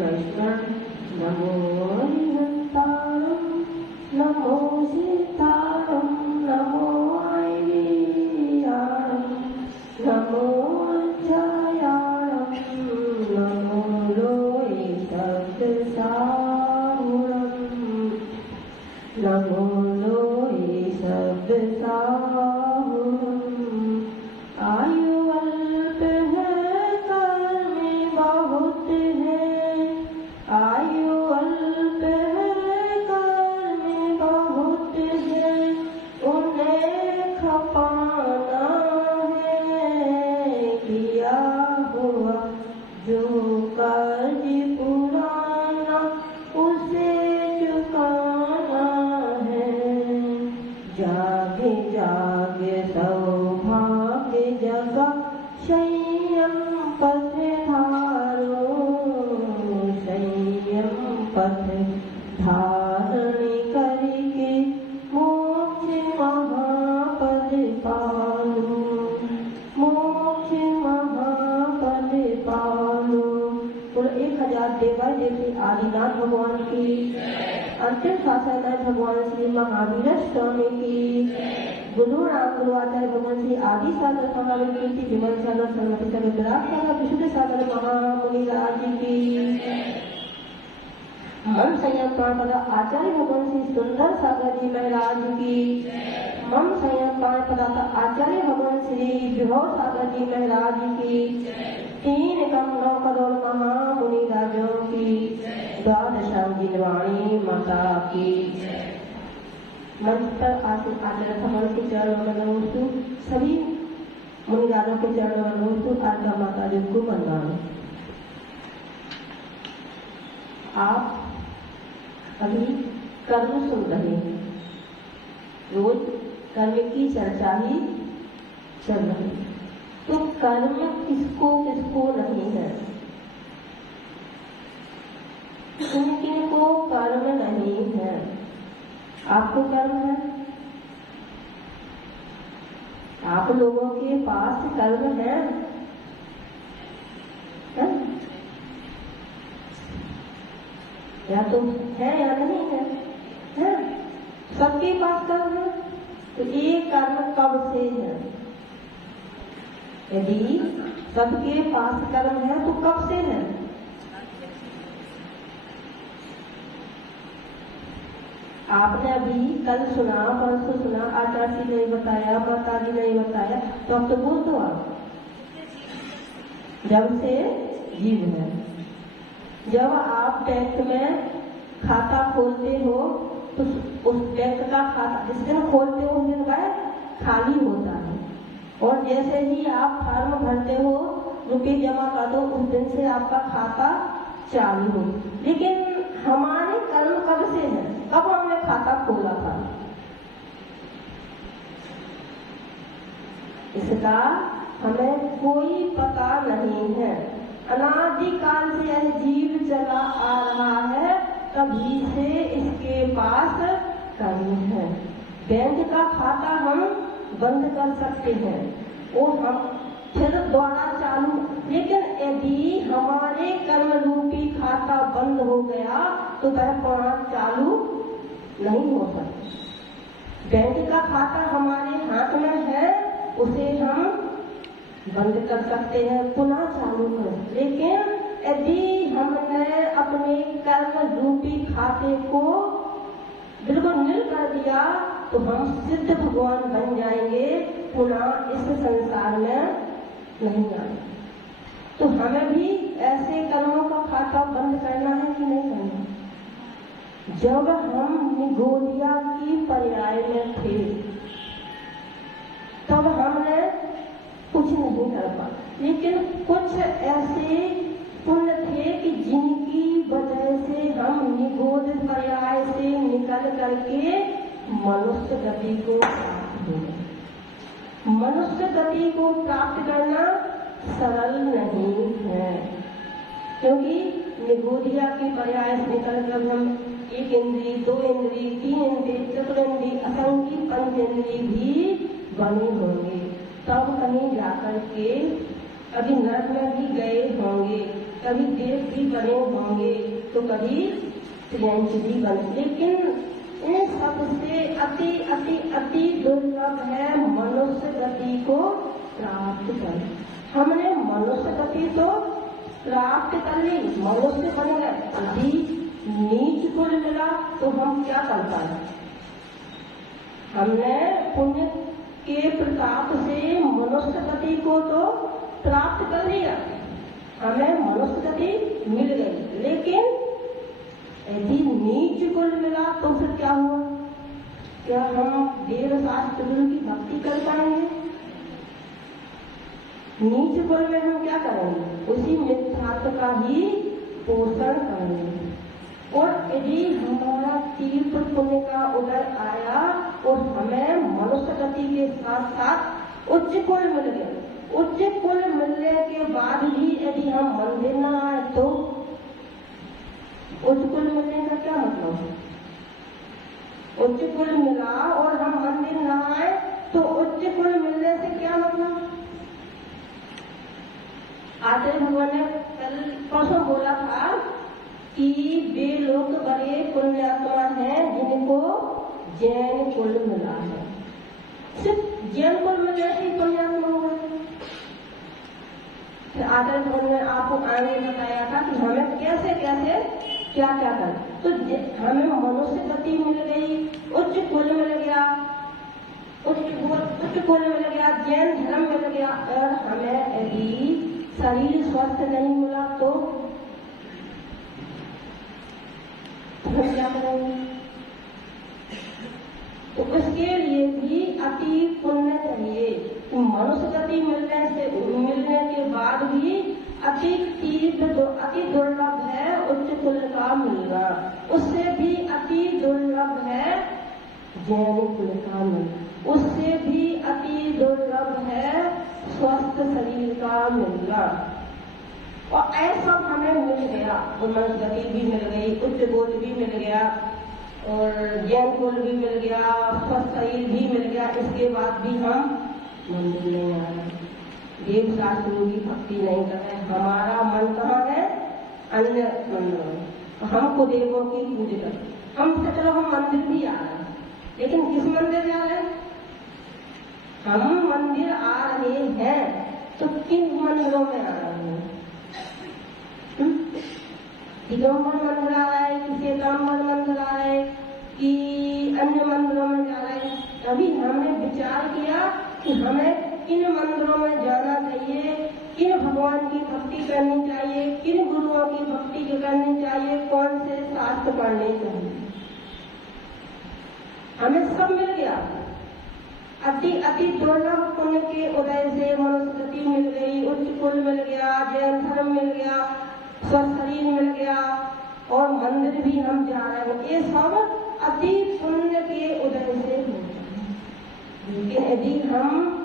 कृष्ण नमो हरिहंतारं नमो सीतारं नमो ऐवीयारं नमो जयारं नमो लोहि शब्दसाहुरं नमो लोहि शब्दसाहुरं आयु अल्प है कर्म बहुत है आयु अल्प है कर्म बहुत है उन्हें खपाना है किया हुआ जो कर्ज पुराना उसे चुकाना है जागे जागे सौभाग्य जगा संयम पथ धारो संयम पथ धारण करके मोक्ष महापद पालो मोक्ष महापद पालो। 1000 देवा देवी आदिनाथ भगवान की अंतिम शासनदार भगवान श्री महावीर स्वामी की गुरु राम गुरुआचार्य भगवान श्री आदि सागर महावीर कीर्ति विमल सागर सरस्वती सागर विराट सागर विशुद्ध सागर महामुनि राज की मन संयम प्राणपद आचार्य भगवान श्री सुंदर सागर जी महाराज की मन संयम प्राणपद आचार्य भगवान श्री विभव सागर जी महाराज की 3 कम 9 करोड़ महामुनि राजों की द्वादशाम जिनवाणी माता की मंच पर आसन आचार्य भगवान के चरणों में नमस्तु सभी मुनि राजों के चरणों में नमस्तु आज्ञा माता जी को वंदन। आप अभी कर्म सुन रहे हैं रोज कर्म की चर्चा ही चल रही है तो कर्म किसको किसको नहीं है किन किन को कर्म नहीं है आपको कर्म है आप लोगों के पास कर्म है या तो है या नहीं है सबके पास कर्म है तो ये कर्म कब से है यदि सबके पास कर्म है तो कब से है आपने अभी कल सुना परसों सुना आचार्य जी नहीं बताया माता जी नहीं बताया तो अब तो बोल दो आप जब से जीव है जब आप बैंक में खाता खोलते हो तो उस बैंक का खाता जिस दिन खोलते हो उस दिन वह खाली होता है और जैसे ही आप फॉर्म भरते हो रुपये जमा कर दो उस दिन से आपका खाता चालू हो लेकिन हमारे कर्म कब से है कब हमने खाता खोला था इसका हमें कोई पता नहीं है अनादिकाल से यह जीव चला आ रहा है तभी से इसके पास कर्म है बैंक का खाता हम बंद कर सकते हैं वो हम फिर द्वारा चालू लेकिन यदि हमारे कर्म रूपी खाता बंद हो गया तो वह पुनः चालू नहीं हो सकता बैंक का खाता हमारे हाथ में है उसे हम बंद कर सकते हैं पुनः चालू कर लेकिन यदि हमने अपने कर्म रूपी खाते को बिल्कुल नील कर दिया तो हम सिद्ध भगवान बन जाएंगे पुनः इस संसार में नहीं आएंगे तो हमें भी ऐसे कर्मों का खाता बंद करना है कि नहीं करना जब हम निगोदिया की पर्याय में थे तब हमने कुछ नहीं कर पाया लेकिन कुछ ऐसे पुण्य थे कि जिनकी वजह से हम निगोद पर्याय से निकल करके मनुष्य गति को प्राप्त हुए मनुष्य गति को प्राप्त करना सरल नहीं है क्योंकि निगोदिया की पर्याय से निकल कर हम 1 इंद्री 2 इंद्री 3 इंद्री चतुर्ंद्री असंख्य पंचेंद्री भी बने होंगे तब कहीं जाकर के अभी नरक में भी गए होंगे कभी देव भी बने होंगे तो कभी त्रियंच भी बने, लेकिन इन सबसे अति अति अति दुर्लभ है मनुष्य गति को प्राप्त कर। हमने मनुष्य गति तो प्राप्त कर ली, मनुष्य बन गए, यदि नीच कुल मिला तो हम क्या कर पाए? हमने पुण्य के प्रताप से मनुष्य गति को तो प्राप्त कर लिया, हमें मनुष्य गति मिल गई, लेकिन यदि नीच कुल मिला तो फिर क्या हुआ? क्या हम देव शास्त्र गुरु की भक्ति कर पाएंगे? नीच कुल में हम क्या करेंगे? उसी मिथ्यात्व का ही पोषण करेंगे। और यदि हमारा तीव्र पुण्य का उदय आया और हमें मनुष्य गति के साथ साथ उच्च कुल मिल गया, उच्च कुल मिलने के बाद भी यदि हम मंदिर न आए तो उच्च कुल मिलने का क्या मतलब है? उच्च कुल मिला और हम मंदिर न आए तो उच्च कुल मिलने से क्या मतलब? आचार्य भगवान ने कल परसों बोला था कि वे लोग बड़े पुण्यात्मा हैं जिनको जैन कुल मिला है। सिर्फ जैन कुल मिलने से पुण्यात्मा हुआ। आचार्य भगवान ने आपको आगे बताया था कि हमें कैसे कैसे क्या क्या कर, तो हमें मनुष्य गति मिल गई, उच्च कुल मिल गया, उच्च कुल मिल गया, जैन धर्म मिल गया। और हमें यदि शरीर स्वस्थ नहीं मिला तो हम क्या करेंगे? तो उसके लिए भी अति पुण्य चाहिए। तो मनुष्य गति मिलने के बाद भी अति तीव्र अति दुर्लभ है उच्च कुल का मिलना, उससे भी अति दुर्लभ है जैन कुल का मिलना, उससे भी अति दुर्लभ है स्वस्थ शरीर का मिलना। और ऐसा हमें मिल गया, मनुष्य गति भी मिल गई, उच्च कुल भी मिल गया और जैन कुल भी मिल गया, स्वस्थ शरीर भी मिल गया। इसके बाद भी हम मंदिर नहीं आ रहे, देव शास्त्रों की भक्ति नहीं कर रहे, हमारा मन कहाँ है? अन्य मंदिरों में। हमको देवों की पूजा कर, हम तो चलो हम मंदिर भी आ रहे हैं, लेकिन किस मंदिर जा रहे हैं? हम मंदिर आ रहे हैं तो किन मंदिरों में आ रहे हैं? दिगंबर मंदिर आ रहा है, किसी एकांबर मंदिर आ रहा है कि अन्य मंदिरों में जा रहे हैं? अभी हमने विचार किया कि हमें किन मंदिरों में जाना चाहिए, किन भगवान की भक्ति करनी चाहिए, किन गुरुओं की भक्ति करनी चाहिए, कौन से शास्त्र पढ़ने चाहिए। हमें सब मिल गया। अति अति दुर्लभ पुण्य के उदय से मनुष्य गति मिल गई, उच्च कुल मिल गया, जैन धर्म मिल गया, स्वस्थ शरीर मिल गया और मंदिर भी हम जा रहे हैं। ये सब अति पुण्य के उदय से होता है। लेकिन यदि हम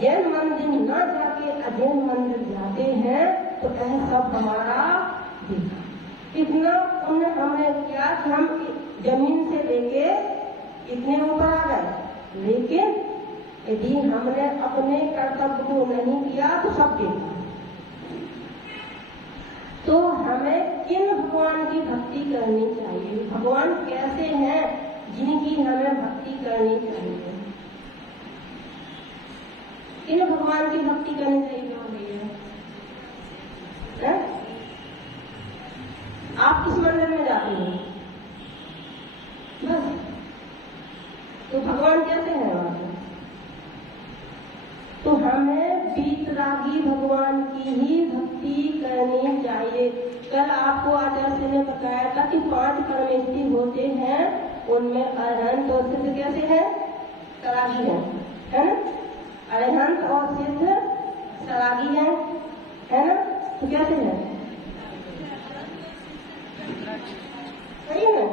जैन मंदिर न जाके अजैन मंदिर जाते हैं तो यह सब हमारा देखा। इतना पुण्य हमने किया कि हम जमीन से लेके इतने ऊपर आ गए, लेकिन यदि हमने अपने कर्तव्य को नहीं किया तो सब देखा। तो हमें किन भगवान की भक्ति करनी चाहिए, भगवान कैसे हैं जिनकी हमें भक्ति करनी चाहिए, किन भगवान की भक्ति करनी चाहिए? आप किस मंदिर में जाते हैं? बस तो भगवान कैसे हैं वहां पर? तो हमें वीतरागी भगवान की ही भक्ति करनी चाहिए। कल आपको आचार्य ने बताया था कि 5 परमेष्टि होते हैं, उनमें अरहंत और सिद्ध कैसे है? सरागी है ना? अरहंत और सिद्ध सरागी है ना? तो कैसे है? सही है।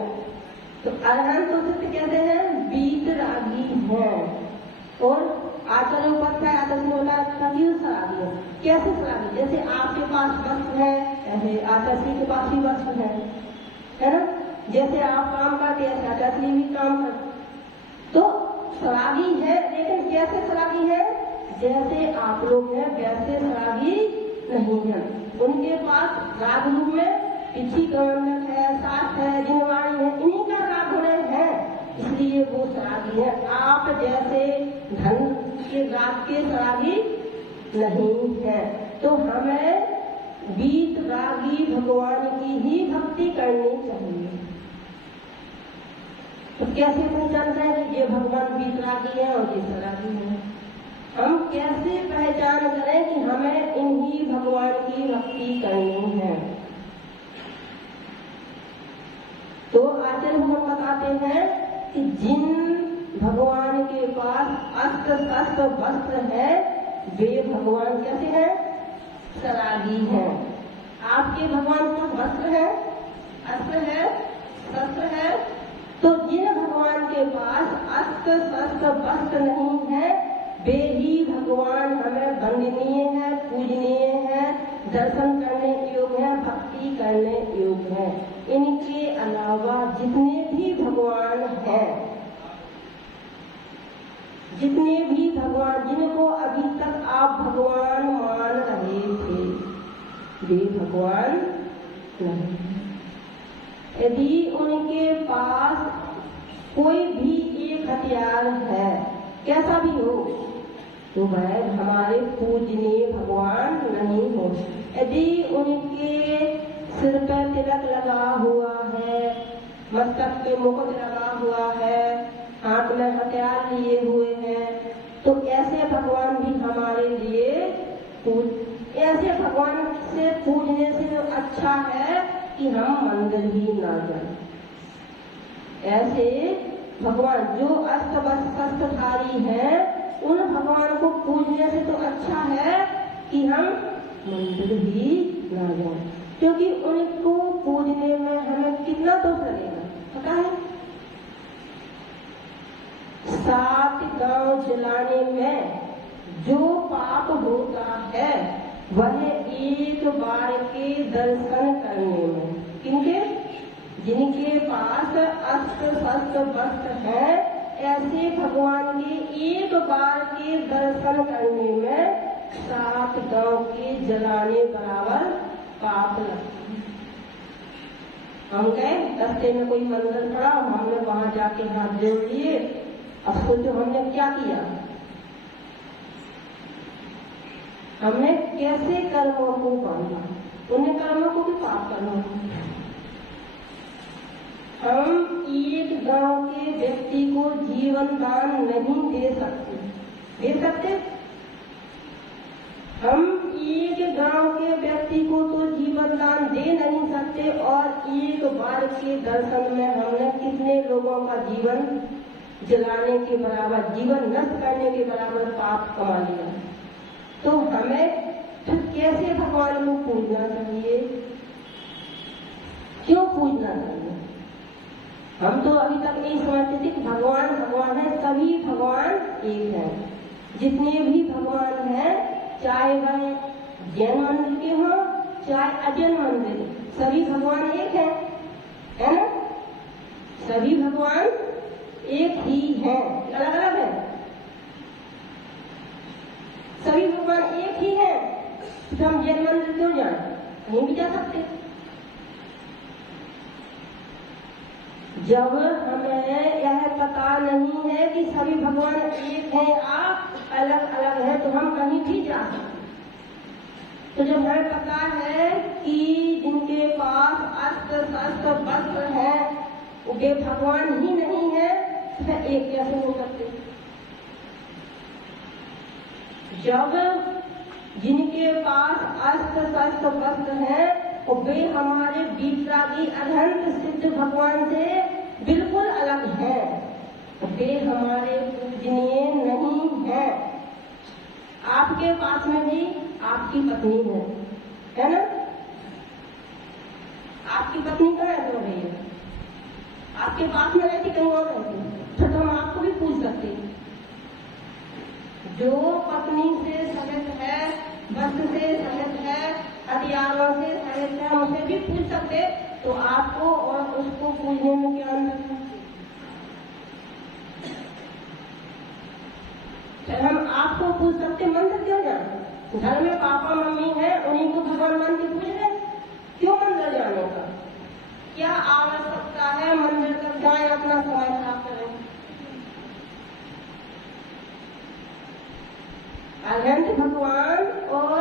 तो अरहंत और सिद्ध कैसे हैं? वीतरागी है। और आचार्य उपाध्याय आचार्य ने बोला सरागी है। कैसे सरागी? जैसे आपके पास वस्त्र है, ऐसे आचार्य के पास भी वस्त्र है ना? जैसे आप काम करते हैं आचार्य भी काम करते, तो सरागी है। लेकिन कैसे सरागी है? जैसे आप लोग हैं वैसे सरागी नहीं है। उनके पास राग रूप में पिछी कमंडल है, साथ है, जिनवाणी है, इन्हीं का राग गुण है, इसलिए वो सरागी है। आप जैसे धन के राग के सरागी नहीं है। तो हमें बीत रागी भगवान की ही भक्ति करनी चाहिए। तो कैसे पहचानते हैं कि ये भगवान बीत रागी है और ये सरागी है? हम कैसे पहचान करें कि हमें इन्हीं भगवान की भक्ति करनी है? तो आचार्य भगवान बताते हैं कि जिन भगवान के पास अस्त्र शस्त्र वस्त्र है वे भगवान कैसे हैं? सरागी हैं। आपके भगवान को वस्त्र है, अस्त्र है, शस्त्र है। तो जिन भगवान के पास अस्त्र शस्त्र वस्त्र नहीं है वे ही भगवान हमें वंदनीय है, पूजनीय है, दर्शन करने योग्य है, भक्ति करने योग्य है। इनके अलावा जितने भी भगवान हैं, जितने भी भगवान जिनको अभी तक आप भगवान मान रहे थे वे भगवान नहीं। यदि उनके पास कोई भी एक हथियार है, कैसा भी हो, तो वह हमारे पूजनीय भगवान नहीं हो। यदि उनके सिर पर तिलक लगा हुआ है, मस्तक पे मुकुट लगा हुआ है, हाथ में हथियार लिए हुए हैं, तो ऐसे भगवान भी हमारे लिए ऐसे भगवान से पूजने से तो अच्छा है कि हम मंदिर ही ना जाएं। ऐसे भगवान जो अस्त्र शस्त्रधारी हैं, उन भगवान को पूजने से तो अच्छा है कि हम मंदिर ही ना जाएं, क्योंकि उनको पूजने में हमें कितना दोष लगेगा पता है? 7 गांव जलाने में जो पाप होता है वह एक बार के दर्शन करने में, किनके? जिनके पास अस्त्र शस्त्र वस्त्र है, ऐसे भगवान के एक बार के दर्शन करने में 7 गांव के जलाने बराबर पाप लगता है। हम गए रास्ते में कोई मंदिर पड़ा, हमने वहां जाके हाथ जोड़ लिए। अब सोचो हमने क्या किया? हमने कैसे कर्मों को बांधा, उन्हें कर्मों को भी पाप करना। हम एक गांव के व्यक्ति को जीवन दान नहीं दे सकते, दे सकते? हम एक गांव के व्यक्ति को तो जीवन दान दे नहीं सकते, और एक बार के दर्शन में हमने कितने लोगों का जीवन जलाने के बराबर, जीवन नष्ट करने के बराबर पाप कमा लिया। तो हमें फिर कैसे भगवान को पूजना चाहिए? क्यों पूजना चाहिए? हम तो अभी तक नहीं समझते थे कि भगवान भगवान है, सभी भगवान एक है। जितने भी भगवान हैं, चाहे वह जैन मंदिर के हों चाहे अजैन मंदिर, सभी भगवान एक है ना? सभी भगवान एक ही हैं, अलग अलग है। सभी भगवान एक ही हैं, तो हम जैन मंदिर क्यों जाएं? कहीं भी जा सकते। जब हमें यह पता नहीं है कि सभी भगवान एक हैं, आप अलग अलग हैं, तो हम कहीं भी जा सकते। तो जब हमें पता है कि जिनके पास अस्त्र शस्त्र वस्त्र है वे भगवान ही नहीं है, तो एक कैसे हो सकते? जब जिनके पास अस्त्र शस्त्र वस्त्र है वे हमारे बीतरागी अनंत सिद्ध भगवान से बिल्कुल अलग हैं, वे हमारे पूजनीय नहीं हैं। आपके पास में भी आपकी पत्नी है ना? आपकी पत्नी कहाँ है? तो भैया आपके पास में रहती, कहीं और रहती, तो हम आपको भी पूछ सकते हैं। जो पत्नी से सहित है, वस्त्र से सहित है, हथियारों से सहित है, उसे भी पूछ सकते। तो आपको और उसको पूछने में क्या अंतर है? हम आपको पूछ सकते, मंदिर क्यों जाए? घर में पापा मम्मी है, उन्हीं को भगवान मान के पूज रहे, क्यों मंदिर जाने का? क्या आवश्यकता है मंदिर तक जाए अपना समय खराब करें? अनंत भगवान और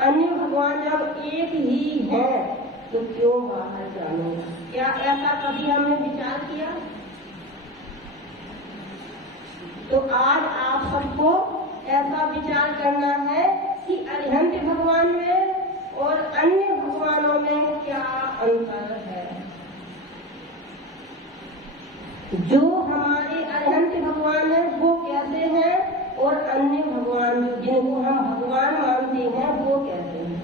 अन्य भगवान जब एक ही हैं, तो क्यों बाहर जाने? क्या ऐसा कभी हमने विचार किया? तो आज आप सबको ऐसा विचार करना है कि अरिहंत भगवान में और अन्य भगवानों में क्या अंतर है। जो हमारे अरिहंत भगवान है वो कैसे हैं और अन्य भगवान जिनको हम भगवान मानते हैं वो कैसे हैं।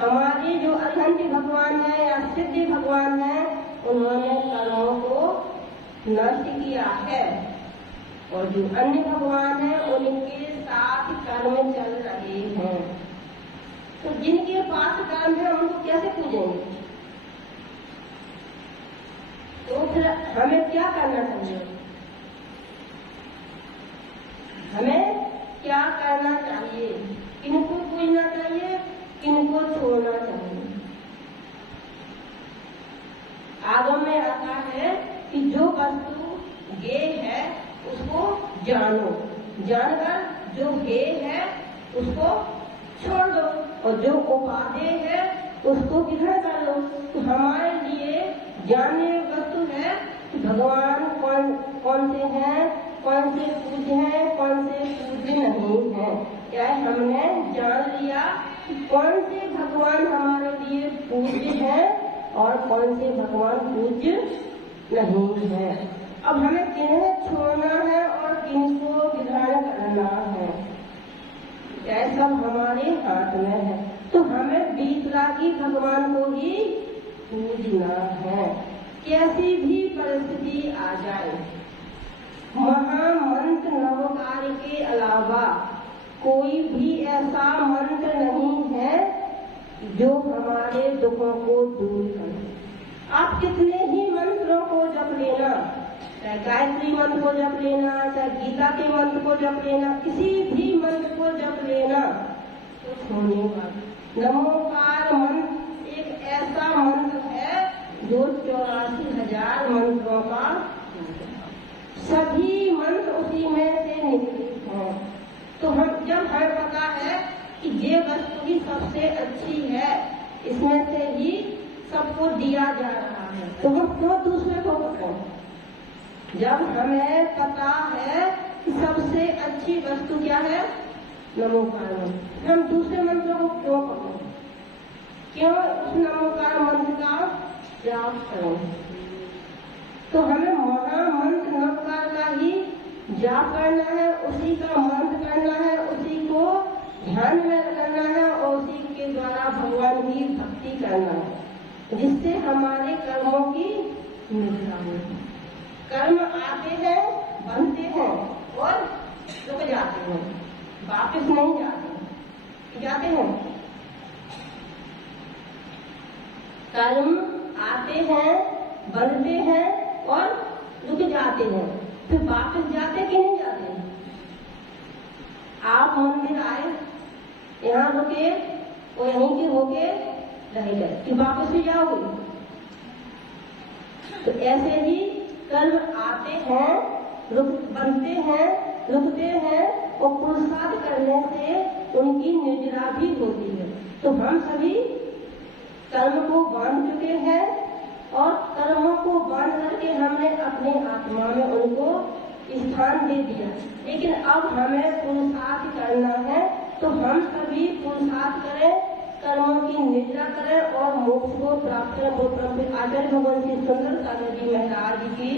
हमारे जो अरिहंत भगवान है या सिद्ध भगवान है, उन्होंने कर्मों को नष्ट किया है, और जो अन्य भगवान है उनके साथ कर्म चल रहे हैं। तो जिनके पास कर्म है उनको कैसे पूजेंगे? तो फिर हमें क्या करना चाहिए? हमें क्या करना चाहिए? किनको पूजना चाहिए, किनको छोड़ना चाहिए? आगम में आता है कि जो वस्तु गे है उसको जानो, जानकर जो गे है उसको छोड़ दो, और जो उपादेय है उसको ग्रहण कर लो। तो हमारे लिए जानने वस्तु है कि भगवान कौन से हैं, कौन से पूज्य हैं, कौन से पूज्य नहीं है। क्या हमने जान लिया कि कौन से भगवान हमारे लिए पूज्य हैं और कौन से भगवान पूज्य नहीं है। अब हमें किन्हें छोड़ना है और किनको ग्रहण करना है, यह सब हमारे हाथ में है। तो हमें बीतरागी भगवान को ही पूजना है, कैसी भी परिस्थिति आ जाए। महामंत्र नवकार के अलावा कोई भी ऐसा मंत्र नहीं है जो हमारे दुखों को दूर करे। आप कितने ही मंत्रों को जप लेना, चाहे गायत्री मंत्र को जप लेना, चाहे गीता के मंत्र को जप लेना, किसी भी मंत्र को जप लेना, तो होने वाला नमोकार मंत्र एक ऐसा मंत्र है जो 84,000 मंत्रों का, सभी मंत्र उसी में से निकलित हैं। तो जब हमें पता है कि ये वस्तु ही सबसे अच्छी है, इसमें से ही सबको दिया जा रहा है, तो हम क्यों दूसरे को पकड़ें? जब हमें पता है कि सबसे अच्छी वस्तु क्या है, नमोकार मंत्र, हम दूसरे मंत्रों को क्यों पकड़ें? क्यों उस नमोकार मंत्र का जाप करें? तो हमें महामंत्र नवकार का ही जाप करना है, उसी का मंत्र करना है, उसी को ध्यान में करना है और उसी के द्वारा भगवान की भक्ति करना है, जिससे हमारे कर्मों की निगरानी हो। कर्म आते हैं, बनते हैं और रुक जाते हैं, वापस नहीं जाते, जाते हैं। कर्म आते हैं, बनते हैं और रुक जाते हैं, फिर वापस जाते कि नहीं जाते? आप मंदिर आए, यहाँ रुके और यहीं के होके रह गए, कि वापस भी जाओगे? तो ऐसे ही कर्म आते हैं, बनते हैं, रुकते हैं और पुरुषार्थ करने से उनकी निर्जरा भी होती है। तो हम सभी कर्म को बांध चुके हैं और कर्मों को बांध करके हमने अपने आत्मा में उनको स्थान दे दिया, लेकिन अब हमें पुरुषार्थ करना है। तो हम सभी पुरुषार्थ करें, कर्मों की निद्रा करें और मोक्ष को प्राप्त करें। वो परम आचार्य भगवान श्री सुंदरता जी महाराज की